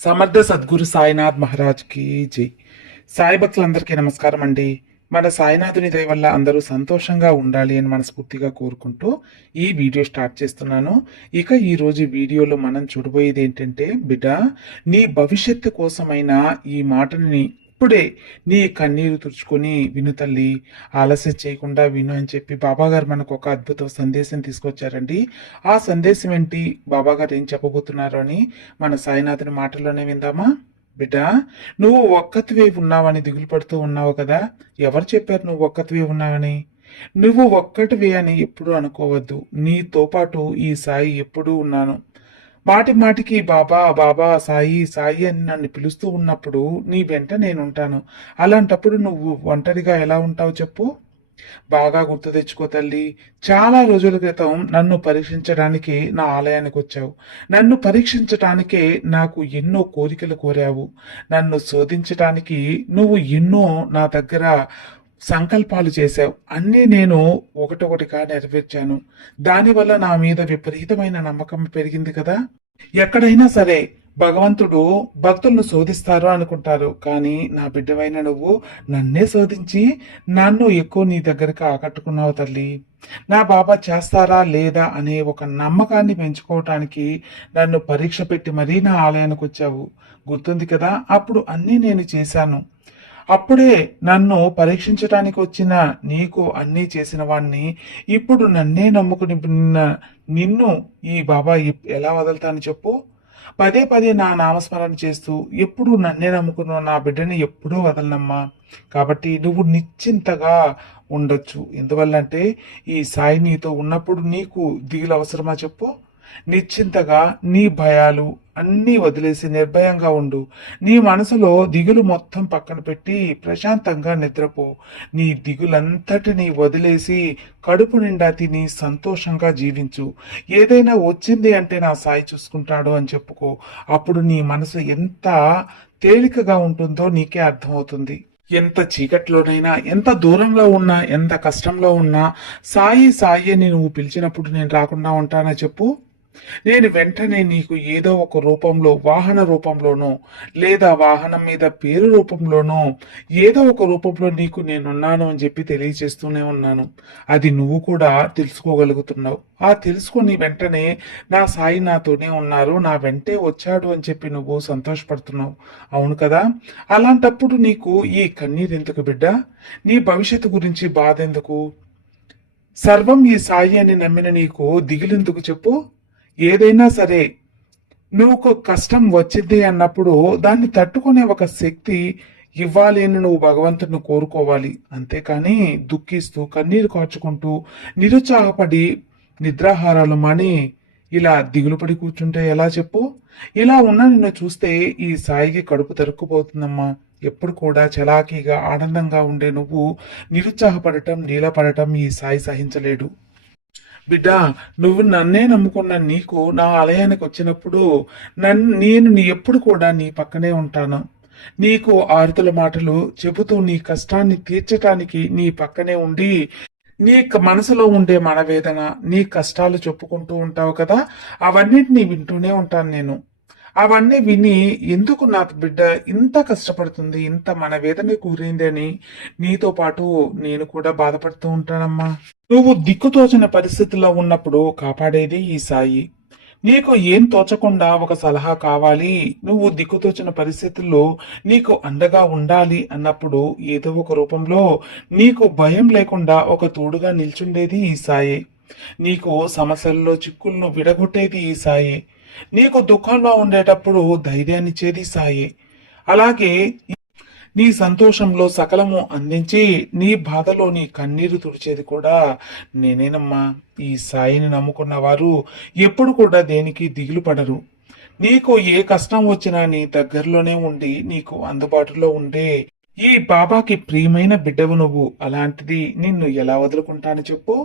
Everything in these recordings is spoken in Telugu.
సమర్థ సద్గురు సాయినాథ్ మహారాజ్ కి జై. సాయి భక్తులందరికీ నమస్కారం అండి. మన సాయినాథుని దయ వల్ల అందరూ సంతోషంగా ఉండాలి అని మనస్ఫూర్తిగా కోరుకుంటూ ఈ వీడియో స్టార్ట్ చేస్తున్నాను. ఇక ఈ రోజు వీడియోలో మనం చూడబోయేది ఏంటంటే, బిడ్డ, నీ భవిష్యత్తు కోసమైన ఈ మాటని ఇప్పుడే నీ కన్నీరు తుడుచుకొని విను తల్లి, ఆలస్యం చేయకుండా విను అని చెప్పి బాబాగారు మనకు ఒక అద్భుత సందేశం తీసుకొచ్చారండి. ఆ సందేశం ఏంటి, బాబాగారు ఏం చెప్పబోతున్నారు అని మన సాయినాథుని మాటల్లోనే విందామా. బిడ్డ, నువ్వు ఒక్కతివే ఉన్నావని దిగులు పడుతూ ఉన్నావు కదా. ఎవరు చెప్పారు నువ్వు ఒక్కతివే ఉన్నావని? నువ్వు ఒక్కటివే అని ఎప్పుడూ అనుకోవద్దు. నీతో పాటు ఈ సాయి ఎప్పుడూ ఉన్నాను. మాటి మాటికి బాబా బాబా సాయి సాయి అని నన్ను పిలుస్తూ ఉన్నప్పుడు నీ వెంట నేనుంటాను. అలాంటప్పుడు నువ్వు ఒంటరిగా ఎలా ఉంటావు చెప్పు. బాగా గుర్తు తెచ్చుకో తల్లి. చాలా రోజుల క్రితం నన్ను పరీక్షించడానికి నా ఆలయానికి వచ్చావు. నన్ను పరీక్షించటానికే నాకు ఎన్నో కోరికలు కోరావు. నన్ను శోధించటానికి నువ్వు ఎన్నో నా దగ్గర సంకల్పాలు చేశావు. అన్నీ నేను ఒకటొకటిగా నెరవేర్చాను. దానివల్ల నా మీద విపరీతమైన నమ్మకం పెరిగింది కదా. ఎక్కడైనా సరే భగవంతుడు భక్తులను శోధిస్తారు అనుకుంటారు, కానీ నా బిడ్డవైన నువ్వు నన్నే శోధించి నన్ను ఎక్కువ నీ దగ్గరకు ఆకట్టుకున్నావు తల్లి. నా బాబా చేస్తారా లేదా అనే ఒక నమ్మకాన్ని పెంచుకోవటానికి నన్ను పరీక్ష పెట్టి మరీ నా ఆలయానికి వచ్చావు. గుర్తుంది కదా, అప్పుడు అన్నీ నేను చేశాను. అప్పుడే నన్ను పరీక్షించటానికి వచ్చిన నీకు అన్నీ చేసిన వాణ్ణి ఇప్పుడు నన్నే నమ్ముకుని నిన్ను ఈ బాబా ఎలా వదులుతాను చెప్పు. పదే పదే నా నామస్మరణ చేస్తూ ఎప్పుడు నన్నే నమ్ముకున్న నా బిడ్డని ఎప్పుడూ వదలనమ్మా. కాబట్టి నువ్వు నిశ్చింతగా ఉండొచ్చు. ఎందువల్లంటే ఈ సాయి నీతో ఉన్నప్పుడు నీకు దిగులు అవసరమా చెప్పు. నిశ్చింతగా నీ భయాలు అన్నీ వదిలేసి నిర్భయంగా ఉండు. నీ మనసులో దిగులు మొత్తం పక్కన పెట్టి ప్రశాంతంగా నిద్రపో. నీ దిగులంతటినీ వదిలేసి కడుపు నిండా తిని సంతోషంగా జీవించు. ఏదైనా వచ్చింది అంటే నా సాయి చూసుకుంటాడు అని చెప్పుకో. అప్పుడు నీ మనసు ఎంత తేలికగా ఉంటుందో నీకే అర్థమవుతుంది. ఎంత చీకట్లోనైనా, ఎంత దూరంలో ఉన్నా, ఎంత కష్టంలో ఉన్నా సాయి సాయి అని నువ్వు పిలిచినప్పుడు నేను రాకుండా ఉంటానా చెప్పు. నేను వెంటనే నీకు ఏదో ఒక రూపంలో, వాహన రూపంలోనో లేదా వాహనం మీద పేరు రూపంలోనో ఏదో ఒక రూపంలో నీకు నేనున్నాను అని చెప్పి తెలియచేస్తూనే ఉన్నాను. అది నువ్వు కూడా తెలుసుకోగలుగుతున్నావు. ఆ తెలుసుకొని వెంటనే నా సాయి నాతోనే ఉన్నారు, నా వెంటే వచ్చాడు అని చెప్పి నువ్వు సంతోషపడుతున్నావు. అవును కదా. అలాంటప్పుడు నీకు ఈ కన్నీరు ఎందుకు బిడ్డ? నీ భవిష్యత్తు గురించి బాధ ఎందుకు? సర్వం ఈ సాయి అని నమ్మిన నీకు దిగులెందుకు చెప్పు. ఏదైనా సరే నువ్వు కష్టం వచ్చింది అన్నప్పుడు దాన్ని తట్టుకునే ఒక శక్తి ఇవ్వాలి అని నువ్వు భగవంతుని కోరుకోవాలి. అంతేకాని దుఃఖిస్తూ కన్నీరు కార్చుకుంటూ నిరుత్సాహపడి నిద్రాహారాలు మాని ఇలా దిగులు పడి కూర్చుంటే ఎలా చెప్పు. ఇలా ఉన్న నిన్ను చూస్తే ఈ సాయికి కడుపు తరుక్కుపోతుందమ్మా. ఎప్పుడు కూడా చలాకీగా ఆనందంగా ఉండే నువ్వు నిరుత్సాహపడటం, నీలపడటం ఈ సాయి సహించలేడు. బిడ్డ, నువ్వు నన్నే నమ్ముకున్న నీకు నా ఆలయానికి వచ్చినప్పుడు నేను ఎప్పుడు కూడా నీ పక్కనే ఉంటాను. నీకు ఆరుతుల మాటలు చెబుతూ నీ కష్టాన్ని తీర్చటానికి నీ పక్కనే ఉండి నీ మనసులో ఉండే మనవేదన, నీ కష్టాలు చెప్పుకుంటూ ఉంటావు కదా, అవన్నిటినీ వింటూనే ఉంటాను నేను. అవన్నీ విని ఎందుకు నా బిడ్డ ఇంత కష్టపడుతుంది, ఇంత మన వేదన కూరింది అని నీతో పాటు నేను కూడా బాధపడుతూ ఉంటానమ్మా. నువ్వు దిక్కుతోచిన పరిస్థితుల్లో ఉన్నప్పుడు కాపాడేది ఈ సాయి. నీకు ఏం తోచకుండా ఒక సలహా కావాలి, నువ్వు దిక్కుతోచిన పరిస్థితుల్లో నీకు అండగా ఉండాలి అన్నప్పుడు ఏదో ఒక రూపంలో నీకు భయం లేకుండా ఒక తోడుగా నిల్చుండేది ఈ సాయి. నీకు సమస్యల్లో చిక్కులను విడగొట్టేది ఈ సాయి. నీకు దుఃఖంలో ఉండేటప్పుడు ధైర్యాన్నిచ్చేది సాయి. అలాగే నీ సంతోషంలో సకలము అందించి నీ బాధలో నీ కన్నీరు తుడిచేది కూడా నేనేనమ్మా. ఈ సాయిని నమ్ముకున్న వారు ఎప్పుడు కూడా దేనికి దిగులు పడరు. నీకు ఏ కష్టం వచ్చినా నీ దగ్గరలోనే ఉండి నీకు అందుబాటులో ఉండే ఈ బాబాకి ప్రియమైన బిడ్డవు నువ్వు. అలాంటిది నిన్ను ఎలా వదులుకుంటాను చెప్పు.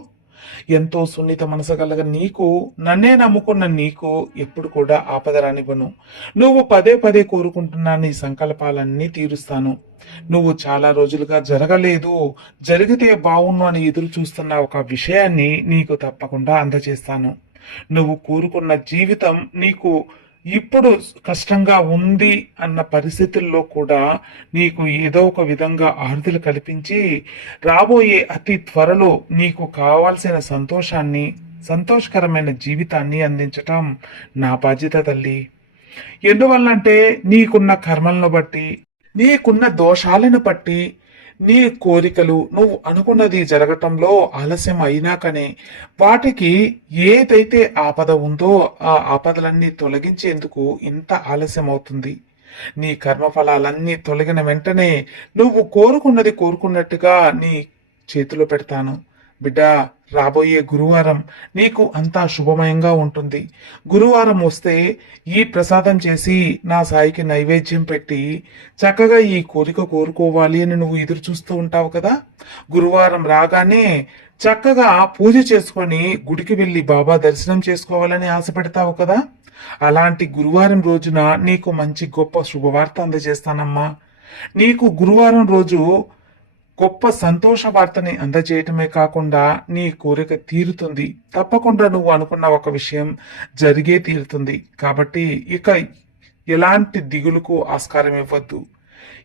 ఎంతో సున్నిత మనసు కలగ నీకు, నన్నే నమ్ముకున్న నీకు ఎప్పుడు కూడా ఆపద రానివ్వను. నువ్వు పదే పదే కోరుకుంటున్న నీ సంకల్పాలన్నీ తీరుస్తాను. నువ్వు చాలా రోజులుగా జరగలేదు, జరిగితే బావును అని ఎదురు చూస్తున్న ఒక విషయాన్ని నీకు తప్పకుండా అందజేస్తాను. నువ్వు కోరుకున్న జీవితం నీకు ఇప్పుడు కష్టంగా ఉంది అన్న పరిస్థితుల్లో కూడా నీకు ఏదో ఒక విధంగా ఆరుదల కల్పించి రాబోయే అతి త్వరలో నీకు కావాల్సిన సంతోషాన్ని, సంతోషకరమైన జీవితాన్ని అందించటం నా బాధ్యత తల్లి. ఎందువల్లంటే నీకున్న కర్మలను బట్టి, నీకున్న దోషాలను బట్టి, నీ కోరికలు నువ్వు అనుకున్నది జరగటంలో ఆలస్యం అయినాకనే వాటికి ఏదైతే ఆపద ఉందో ఆ ఆపదలన్నీ తొలగించేందుకు ఇంత ఆలస్యం అవుతుంది. నీ కర్మఫలాలన్నీ తొలగిన వెంటనే నువ్వు కోరుకున్నది కోరుకున్నట్టుగా నీ చేతిలో పెడతాను. బిడ్డా, రాబోయే గురువారం నీకు అంతా శుభమయంగా ఉంటుంది. గురువారం వస్తే ఈ ప్రసాదం చేసి నా సాయికి నైవేద్యం పెట్టి చక్కగా ఈ కోరిక కోరుకోవాలి అని నువ్వు ఎదురు చూస్తూ ఉంటావు కదా. గురువారం రాగానే చక్కగా పూజ చేసుకొని గుడికి వెళ్ళి బాబా దర్శనం చేసుకోవాలని ఆశపెడతావు కదా. అలాంటి గురువారం రోజున నీకు మంచి గొప్ప శుభవార్త అందజేస్తానమ్మా. నీకు గురువారం రోజు గొప్ప సంతోష వార్తని అందజేయటమే కాకుండా నీ కోరిక తీరుతుంది. తప్పకుండా నువ్వు అనుకున్న ఒక విషయం జరిగే తీరుతుంది. కాబట్టి ఇక ఎలాంటి దిగులుకు ఆస్కారం ఇవ్వద్దు.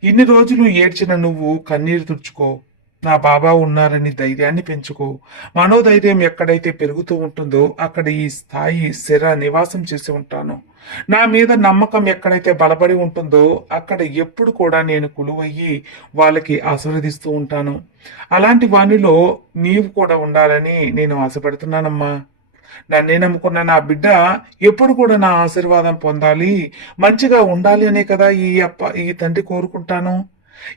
ఇన్ని రోజులు ఏడ్చిన నువ్వు కన్నీరు తుడుచుకో. నా బాబా ఉన్నారని ధైర్యాన్ని పెంచుకో. మనోధైర్యం ఎక్కడైతే పెరుగుతూ ఉంటుందో అక్కడ ఈ స్థాయి స్థిర నివాసం చేసి ఉంటాను. నా మీద నమ్మకం ఎక్కడైతే బలపడి ఉంటుందో అక్కడ ఎప్పుడు కూడా నేను కొలువయ్యి వాళ్ళకి ఆశీర్వదిస్తూ ఉంటాను. అలాంటి వానిలో నీవు కూడా ఉండాలని నేను ఆశపడుతున్నానమ్మా. నన్నే నమ్ముకున్న నా బిడ్డ ఎప్పుడు కూడా నా ఆశీర్వాదం పొందాలి, మంచిగా ఉండాలి అనే కదా ఈ తండ్రి కోరుకుంటాను.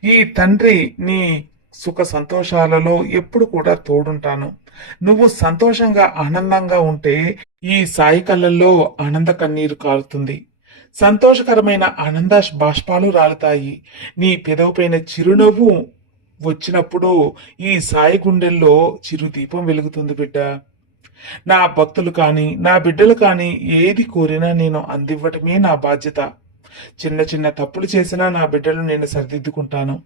ఈ తండ్రి నీ సుఖ సంతోషాలలో ఎప్పుడు కూడా తోడుంటాను. నువ్వు సంతోషంగా ఆనందంగా ఉంటే ఈ సాయి కళ్ళల్లో ఆనంద కన్నీరు కారుతుంది. సంతోషకరమైన ఆనంద బాష్పాలు రాలుతాయి. నీ పెదవుపైన చిరునవ్వు వచ్చినప్పుడు ఈ సాయి గుండెల్లో చిరు దీపం వెలుగుతుంది బిడ్డ. నా భక్తులు కానీ నా బిడ్డలు కానీ ఏది కోరినా నేను అందివ్వటమే నా బాధ్యత. చిన్న చిన్న తప్పులు చేసినా నా బిడ్డలు నేను సరిదిద్దుకుంటాను.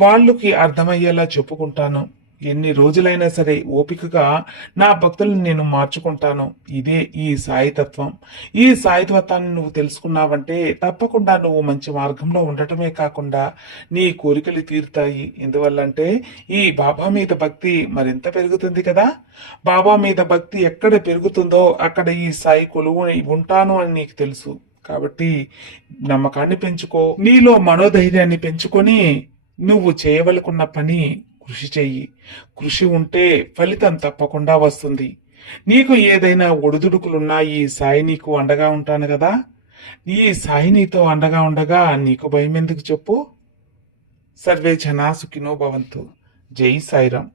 వాళ్ళకి అర్థమయ్యేలా చెప్పుకుంటాను. ఎన్ని రోజులైనా సరే ఓపికగా నా భక్తులను నేను మార్చుకుంటాను. ఇదే ఈ సాయితత్వం. ఈ సాయితత్వాన్ని నువ్వు తెలుసుకున్నావంటే తప్పకుండా నువ్వు మంచి మార్గంలో ఉండటమే కాకుండా నీ కోరికలు తీరుతాయి. ఎందువల్లంటే ఈ బాబా మీద భక్తి మరింత పెరుగుతుంది కదా. బాబా మీద భక్తి ఎక్కడ పెరుగుతుందో అక్కడ ఈ సాయి కొలువు ఉంటాను అని నీకు తెలుసు. కాబట్టి నమ్మకాన్ని పెంచుకో. నీలో మనోధైర్యాన్ని పెంచుకొని నువ్వు చేయవలకున్న పని కృషి చెయ్యి. కృషి ఉంటే ఫలితం తప్పకుండా వస్తుంది. నీకు ఏదైనా ఒడిదుడుకులున్నా ఈ సాయి నీకు అండగా ఉంటాను కదా. ఈ సాయి నీతో అండగా ఉండగా నీకు భయం ఎందుకు చెప్పు. సర్వే జనా సుఖినో భవంతు. జై సాయిరాం.